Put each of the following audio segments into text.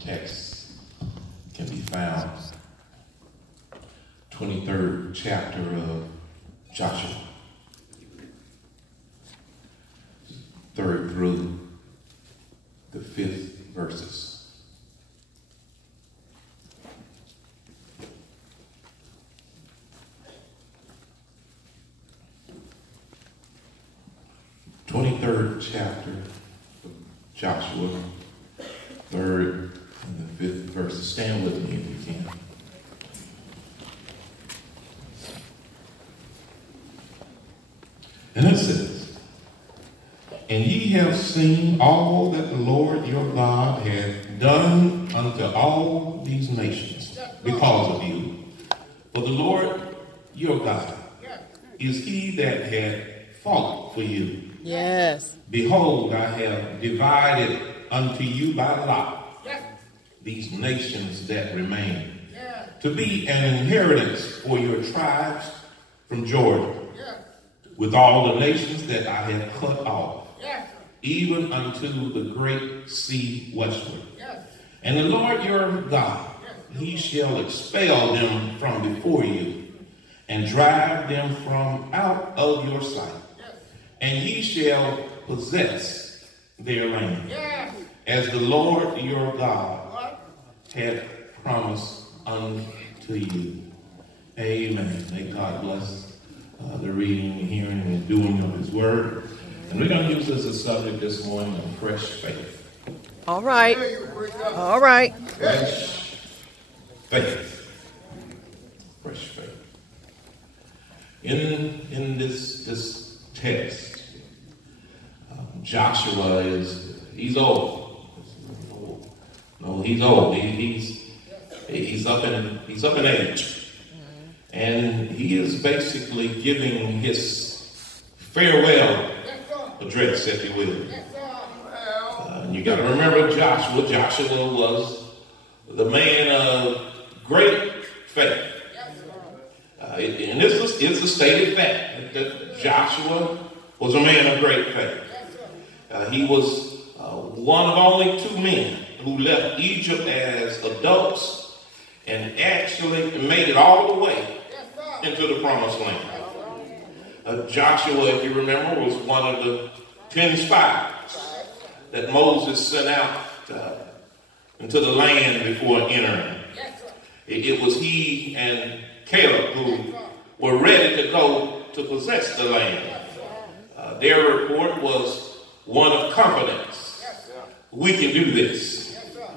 text can be found. 23rd chapter of Joshua, 3rd through the 5th verses. Third chapter of Joshua, 3rd and the 5th verses. Stand with me if you can. And it says, "And ye have seen all that the Lord your God hath done unto all these nations because of you. For the Lord your God is he that hath fought for you. Yes. Behold, I have divided unto you by lot these nations that remain, to be an inheritance for your tribes from Jordan, with all the nations that I have cut off, even unto the great sea westward. And the Lord your God, he shall expel them from before you, and drive them from out of your sight. And ye shall possess their land, as the Lord your God hath promised unto you." Amen. May God bless the reading, hearing, and doing of his word. And we're going to use this as a subject this morning of fresh faith. All right. All right. Fresh faith. Fresh faith. In this text, Joshua he's old. No, he's old. He's up in age. And he is basically giving his farewell address, if you will. You got to remember Joshua. Joshua was the man of great faith. And this is a stated fact that Joshua was a man of great faith. He was one of only 2 men who left Egypt as adults and actually made it all the way into the promised land. Joshua, if you remember, was one of the 10 spies that Moses sent out into the land before entering. It was he and Caleb who were ready to go to possess the land. Their report was one of confidence. We can do this.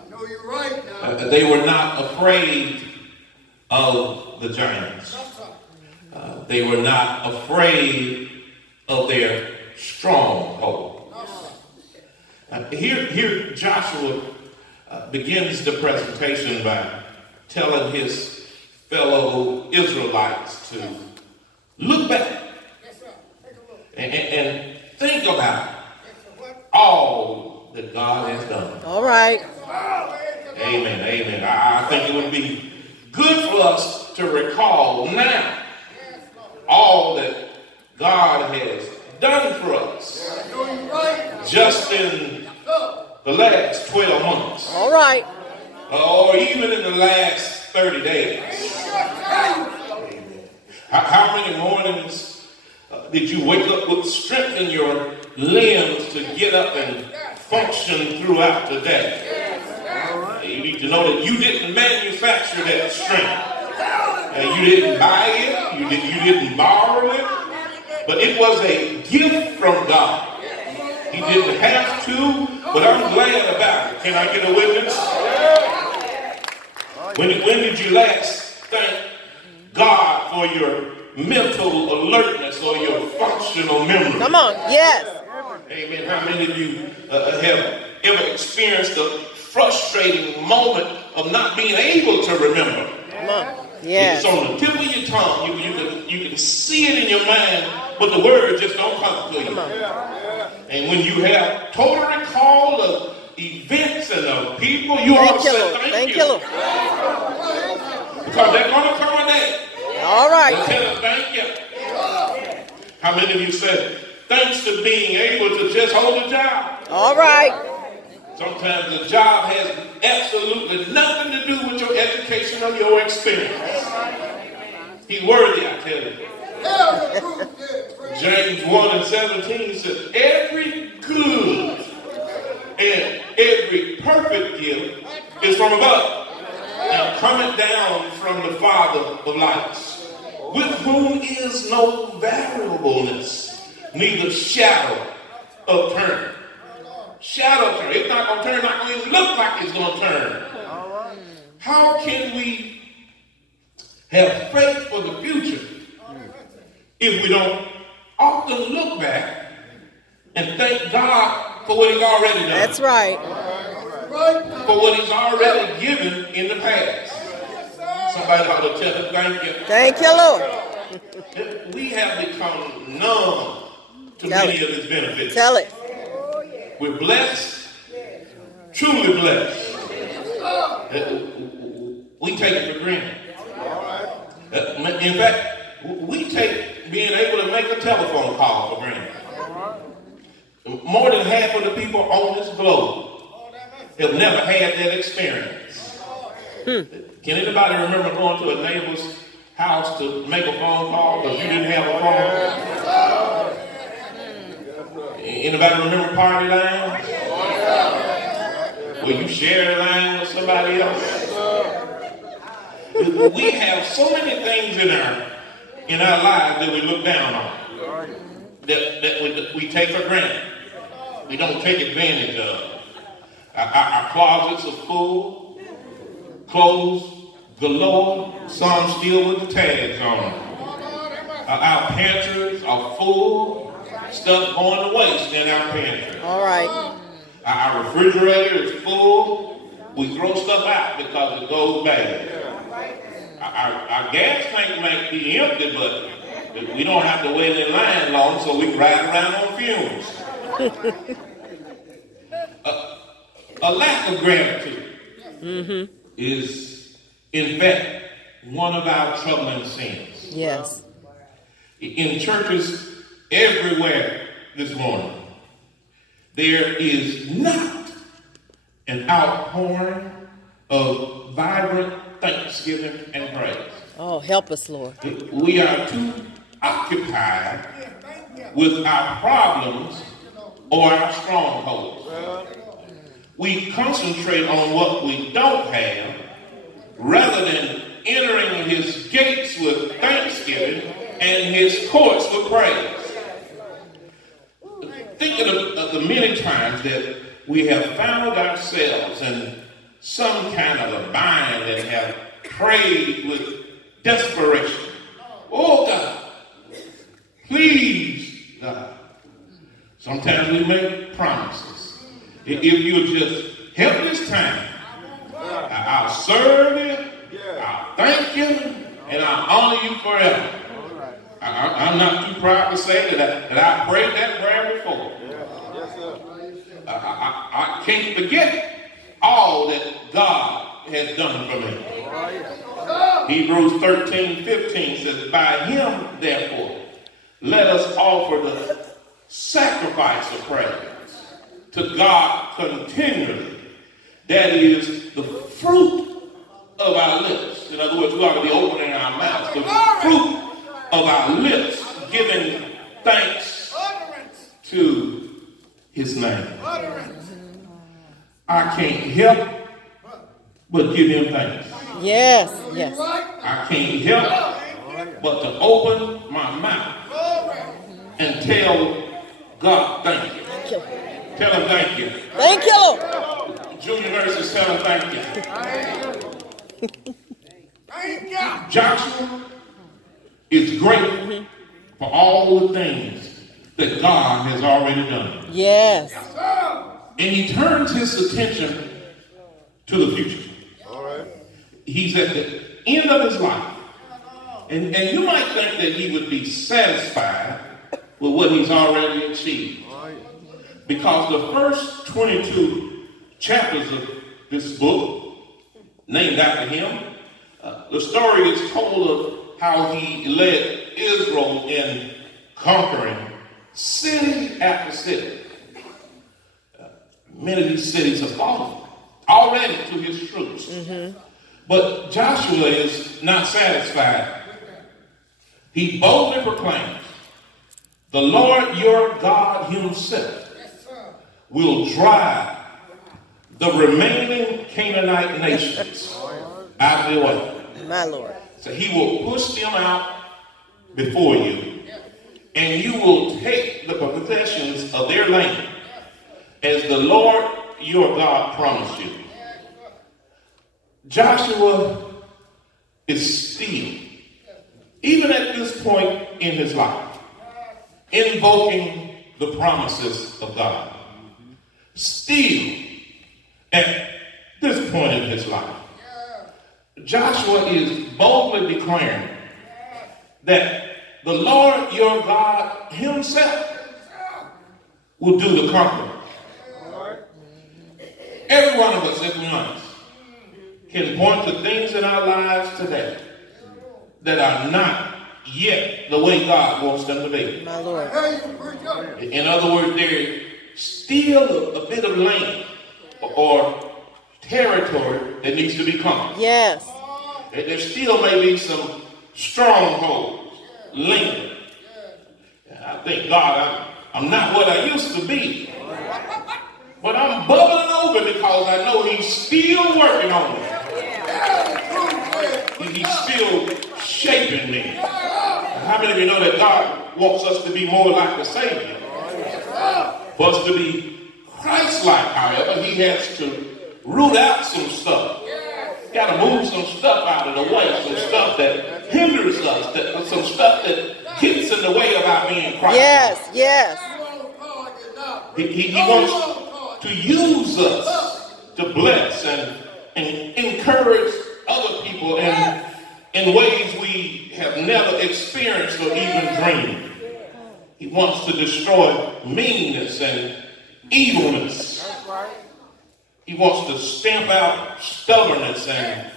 No, you're right now. They were not afraid of the giants. They were not afraid of their stronghold. Here Joshua begins the presentation by telling his fellow Israelites to look back and think about all that God has done. All right. Amen. Amen. I think it would be good for us to recall now all that God has done for us just in the last 12 months. All right. Or even in the last 30 days. How many mornings did you wake up with strength in your limbs to get up and function throughout the day? You need to know that you didn't manufacture that strength. You didn't buy it. You didn't borrow it. But it was a gift from God. He didn't have to, but I'm glad about it. Can I get a witness? When did you last thank God for your mental alertness or your functional memory? Come on. Yes. Amen. How many of you have ever experienced a frustrating moment of not being able to remember? Come on. Yes. It's on the tip of your tongue. You can see it in your mind, but the words just don't come to you. Come on. And when you have total recall of events and of people, you ought to say thank you. Because they're going to come a day. All right. And tell them thank you. How many of you said thanks to being able to just hold a job? All right. Sometimes the job has absolutely nothing to do with your education or your experience. He's worthy, I tell you. James 1:17 says, every good and every perfect gift is from above, and coming down from the Father of lights, with whom is no variableness, neither shadow of turning. Shadow of turning. It's not going to turn, not going to look like it's going to turn. How can we have faith for the future if we don't often look back and thank God for what he's already done? That's right. For what he's already given in the past. Somebody ought to tell him thank you. Thank you, Lord. We have become numb to many of his benefits. Tell it. We're blessed, truly blessed. We take it for granted. In fact, we take being able to make a telephone call for granted. More than half of the people on this globe have never had that experience. Can anybody remember going to a neighbor's house to make a phone call because you didn't have a phone? Anybody remember party lines? Where you share a line with somebody else? We have so many things in our lives that we look down on, that we take for granted. We don't take advantage of. Our closets are full, clothes galore, some still with the tags on them. Our pantries are full, stuff going to waste in our pantry. All right. Our refrigerator is full. We throw stuff out because it goes bad. Our gas tank might be empty, but we don't have to wait in line long, so we can ride around on fumes. A lack of gratitude is, in fact, one of our troubling sins. Yes. In churches everywhere this morning, there is not an outpouring of vibrant thanksgiving and praise. Oh, help us, Lord. We are too occupied with our problems or our strongholds. We concentrate on what we don't have rather than entering his gates with thanksgiving and his courts with praise. Thinking of the many times that we have found ourselves in some kind of a bind and have prayed with desperation. Oh God, please God. Sometimes we make promises. If you'll just help this time, I'll serve you, I'll thank you, and I'll honor you forever. I'm not too proud to say that I prayed that prayer before. I can't forget all that God has done for me. Hebrews 13:15 says, by him, therefore, let us offer the sacrifice of praise to God continually. That is the fruit of our lips. In other words, we ought to be opening our mouths. The fruit of our lips, giving thanks to his name. I can't help but give him thanks. Yes, yes. I can't help but to open my mouth and tell God thank you. Thank you. Tell him thank you. Thank you, Lord. Junior nurses, tell him thank you. Joshua is grateful for all the things that God has already done. Yes. And he turns his attention to the future. He's at the end of his life. And you might think that he would be satisfied with what he's already achieved. Because the first 22 chapters of this book, named after him, the story is told of how he led Israel in conquering city after city. many of these cities have fallen already to his troops. But Joshua is not satisfied. He boldly proclaims, the Lord your God himself will drive the remaining Canaanite nations out of the way. My Lord. So he will push them out before you, and you will take the possessions of their land as the Lord your God promised you. Joshua is still, even at this point in his life, invoking the promises of God. Still, at this point in his life, Joshua is boldly declaring that the Lord your God himself will do the conquering. Every one of us, if we're honest, can point to things in our lives today that are not yet the way God wants them to be. My Lord. In other words, there's still a bit of land or territory that needs to be conquered. Yes. There still may be some strongholds lingering. I thank God I'm not what I used to be. But I'm bubbling over because I know he's still working on me. He's still shaping me. How many of you know that God wants us to be more like the Savior? For us to be Christ-like, however, he has to root out some stuff. Got to move some stuff out of the way, some stuff that hinders us, some stuff that gets in the way of our being Christ. Yes, yes. He wants to use us to bless and encourage other people in ways we have never experienced or even dreamed. He wants to destroy meanness and evilness. He wants to stamp out stubbornness and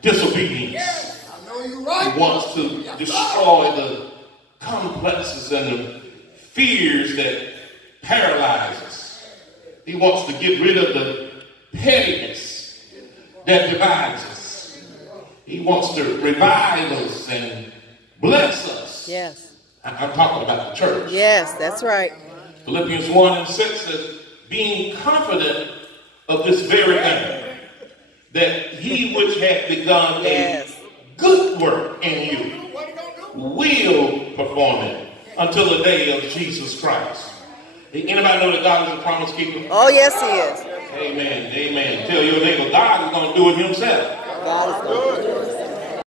disobedience. He wants to destroy the complexes and the fears that paralyze us. He wants to get rid of the pettiness that divides us. He wants to revive us and bless us. Yes. I'm talking about the church. Yes, that's right. Philippians 1:6 says, being confident of this very thing, that he which hath begun a good work in you will perform it until the day of Jesus Christ. Anybody know that God is a promise keeper? Oh, yes, he is. Amen. Amen. Tell your neighbor, God is going to do it himself. God is going to do it.